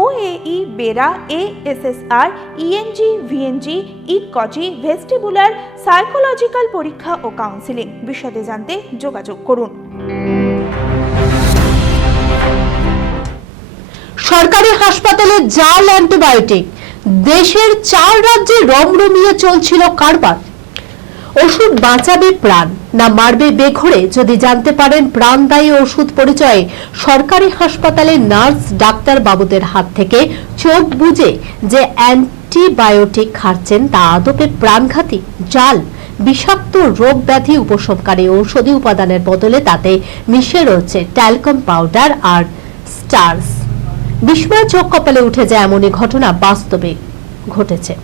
OAE BERA ASSR ENG VNG ইটকজি vestibular psychological পরীক্ষা ও counselling বিশদে জানতে যোগাযোগ করুন। সরকারি হাসপাতালে জাল অ্যান্টিবায়োটিক। দেশের চার রাজ্যে রমরমিয়ে চলছিল কারবার। ওষুধ বাঁচাবে প্রাণ। না মারবে বেঘরে যদি জানতে পারেন প্রাণদায়ী ওষুধ পরিচয়ে সরকারি হাসপাতালে নার্স ডাক্তার বাবুদের হাত থেকে চোখ বুঝে যে অ্যান্টিবায়োটিক খাচ্ছেন তা আদপে প্রাণঘাতী জাল, বিষাক্ত রোগ ব্যাধি উপশমকারী ঔষধি উপাদানের বদলে তাতে মিশে রয়েছে ট্যালকম পাউডার আর স্টার্স। বিস্ময় চোখ কপালে উঠে যায় এমনই ঘটনা বাস্তবে ঘটেছে।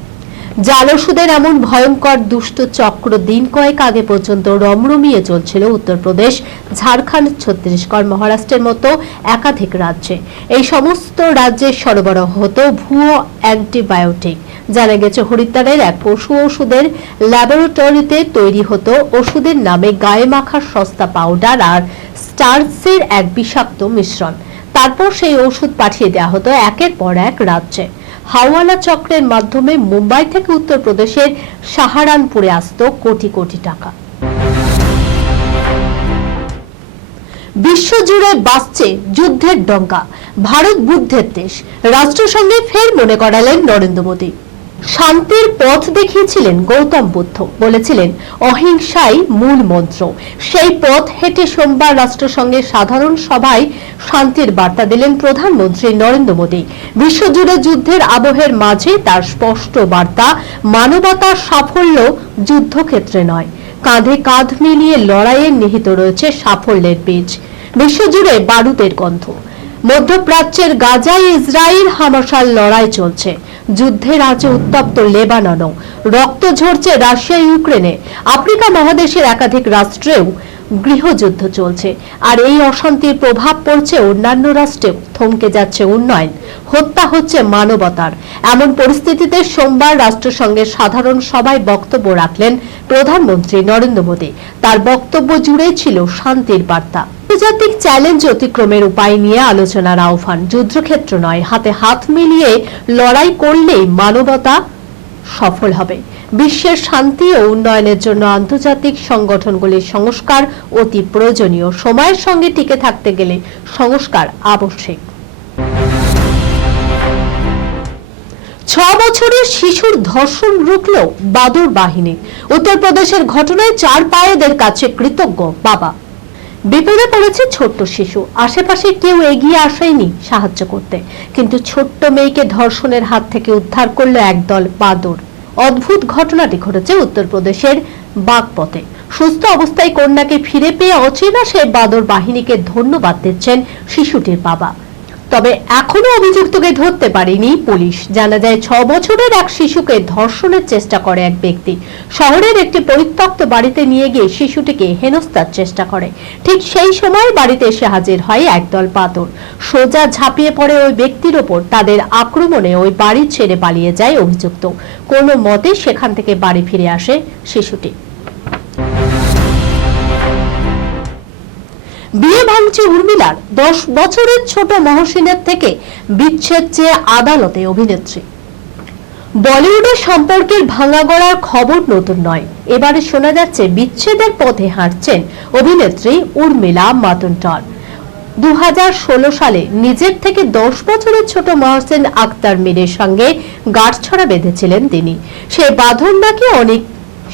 জাল ওষুধের এমন ভয়ঙ্কর দুষ্ট চক্র দিন কয়েক আগে পর্যন্ত রমরমিয়ে চলছিল উত্তরপ্রদেশ, ঝাড়খণ্ড, ছত্তিশগড় মহারাষ্ট্রের মতো একাধিক রাজ্যে। এই সমস্ত রাজ্যে সরবরাহ হতো ভুয়ো অ্যান্টিবায়োটিক। জানা গেছে, হরিদ্বারের এক পশু ওষুধের ল্যাবরেটরিতে তৈরি হতো ওষুধের নামে গায়ে মাখার সস্তা পাউডার আর স্টার্সের এক বিষাক্ত মিশ্রণ। তারপর সেই ওষুধ পাঠিয়ে দেওয়া হতো একের পর এক রাজ্যে। হাওয়ালা চক্রের মাধ্যমে মুম্বাই থেকে উত্তরপ্রদেশের সাহারানপুরে আসতো কোটি কোটি টাকা। বিশ্বজুড়ে বাঁচছে যুদ্ধের ডঙ্কা ভারত বুদ্ধের দেশ। রাষ্ট্রসংঘে ফের মনে করালেন নরেন্দ্র মোদী। শান্তির পথ দেখিয়েছিলেন গৌতম বুদ্ধ। বলেছিলেন, অহিংসাই মূল মন্ত্র। সেই পথ হেঁটে সোমবার রাষ্ট্রসংঘের সাধারণ সভায় শান্তির বার্তা দিলেন প্রধানমন্ত্রী নরেন্দ্র মোদী। বিশ্বজুড়ে যুদ্ধের আবহের মাঝে তার স্পষ্ট বার্তা, মানবতার সাফল্য যুদ্ধক্ষেত্রে নয়। কাঁধে কাঁধ মিলিয়ে লড়াইয়ে নিহিত রয়েছে সাফল্যের বীজ। বিশ্বজুড়ে বারুদের গন্ধ। মধ্যপ্রাচ্যের গাজায় ইসরায়েল হামাসার লড়াই চলছে। যুদ্ধের আজও উত্তপ্ত লেবাননও। রক্ত ঝরছে রাশিয়া, ইউক্রেনে। আফ্রিকা মহাদেশের একাধিক রাষ্ট্রেও গৃহযুদ্ধ চলছে। আর এই অশান্তির প্রভাব পড়ছে অন্যান্য রাষ্ট্রেও। থমকে যাচ্ছে উন্নয়ন। হত্যা হচ্ছে মানবতার। এমন পরিস্থিতিতে সোমবার রাষ্ট্রসংঘের সাধারণ সভায় বক্তব্য রাখলেন প্রধানমন্ত্রী নরেন্দ্র মোদী। তার বক্তব্য জুড়ে ছিল শান্তির বার্তা। আন্তর্জাতিক চ্যালেঞ্জ অতিক্রমের উপায় নিয়ে আলোচনার আহ্বান। যুদ্ধক্ষেত্র নয়, হাতে হাত মিলিয়ে লড়াই করলেই মানবতা সফল হবে। বিশ্বের শান্তি ও উন্নয়নের জন্য আন্তর্জাতিক সংগঠনগুলির সংস্কার অতি প্রয়োজনীয়। সময়ের সঙ্গে টিকে থাকতে গেলে সংস্কার আবশ্যক। ছ বছরের শিশুর ধর্ষণ রুখল বাদুর বাহিনী। উত্তরপ্রদেশের ঘটনায় চার পায়েদের কাছে কৃতজ্ঞ বাবা। বিপদে পড়েছে ছোট্ট শিশু। আশেপাশে কেউ এগিয়ে আসেনি সাহায্য করতে। কিন্তু ছোট্ট মেয়েকে ধর্ষণের হাত থেকে উদ্ধার করল একদল বাদর। অদ্ভুত ঘটনাটি ঘটেছে উত্তরপ্রদেশের বাগপথে। সুস্থ অবস্থায় কন্যাকে ফিরে পেয়ে অচেনা সেই বাদর বাহিনীকে ধন্যবাদ দিচ্ছেন শিশুটির বাবা। তবে এখনও অভিযুক্তকে ধরতে পারেনি পুলিশ। জানা যায়, ছ বছরের এক শিশুকে ধর্ষণের চেষ্টা করে এক ব্যক্তি। শহরের একটি পরিত্যক্ত বাড়িতে নিয়ে গিয়ে শিশুটিকে হেনস্থার চেষ্টা করে। ঠিক সেই সময় বাড়িতে এসে হাজির হয় একদল পাতর সোজা ঝাঁপিয়ে পড়ে ওই ব্যক্তির ওপর। তাদের আক্রমণে ওই বাড়ি ছেড়ে পালিয়ে যায় অভিযুক্ত। কোনো মতে সেখান থেকে বাড়ি ফিরে আসে শিশুটি। বিয়ে ভাঙছে উর্মিলার দশ বছরের ছোট মহসিনের থেকে বিচ্ছেদ চেয়ে আদালতে অভিনেত্রী। বলিউডের সম্পর্কের ভাঙাগড়ার খবর নতুন নয়। এবারে শোনা যাচ্ছে বিচ্ছেদের পথে হাঁটছেন অভিনেত্রী উর্মিলা মাতুন্টন। দু সালে নিজের থেকে দশ বছরের ছোট মহসেন আক্তার মীরের সঙ্গে গাঁটছড়া বেঁধেছিলেন তিনি। সেই বাঁধন নাকি অনেক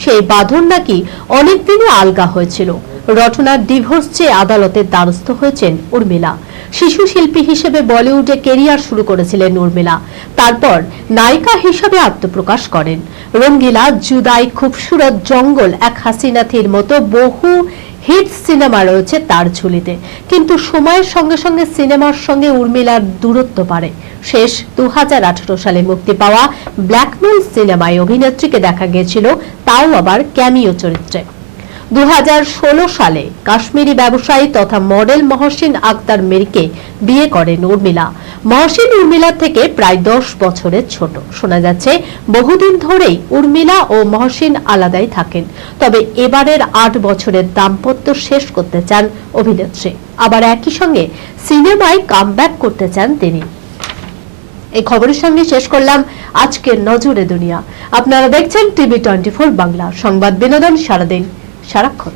সেই বাঁধন নাকি অনেকদিনই আলগা হয়েছিল। রটনার ডিভোর্স চেয়ে আদালতের দ্বারস্থ হয়েছেন উর্মিলা। শিশু শিল্পী হিসেবে বলিউডে কেরিয়ার শুরু করেছিলেন উর্মিলা। তারপর নায়িকা হিসেবে আত্মপ্রকাশ করেন। রঙ্গিলা, জুদাই, খুবসুরত জঙ্গল, এক হাসিনাথির মতো বহু হিট সিনেমা রয়েছে তার ঝুলিতে। কিন্তু সময়ের সঙ্গে সঙ্গে সিনেমার সঙ্গে উর্মিলার দূরত্ব পারে শেষ দু হাজার আঠারো সালে মুক্তি পাওয়া ব্ল্যাকমেল সিনেমায় অভিনেত্রীকে দেখা গিয়েছিল, তাও আবার ক্যামিও চরিত্রে। দু হাজার ষোলো সালে কাশ্মীরি ব্যবসায়ী তথা মডেল মহসিন আক্তার বিয়ে করেন উর্মিলা মহসিন উর্মিলার থেকে প্রায় দশ বছরের ছোট। শোনা যাচ্ছে, বহুদিন ধরেই উর্মিলা ও মহসিন আলাদাই থাকেন। তবে এবারের আট বছরের দাম্পত্য শেষ করতে চান অভিনেত্রী। আবার একই সঙ্গে সিনেমায় কামব্যাক করতে চান তিনি। এই খবরের সঙ্গে শেষ করলাম আজকের নজরে দুনিয়া। আপনারা দেখছেন টিভি টোয়েন্টি বাংলা। সংবাদ বিনোদন সারাদিন। সারাক্ষণ।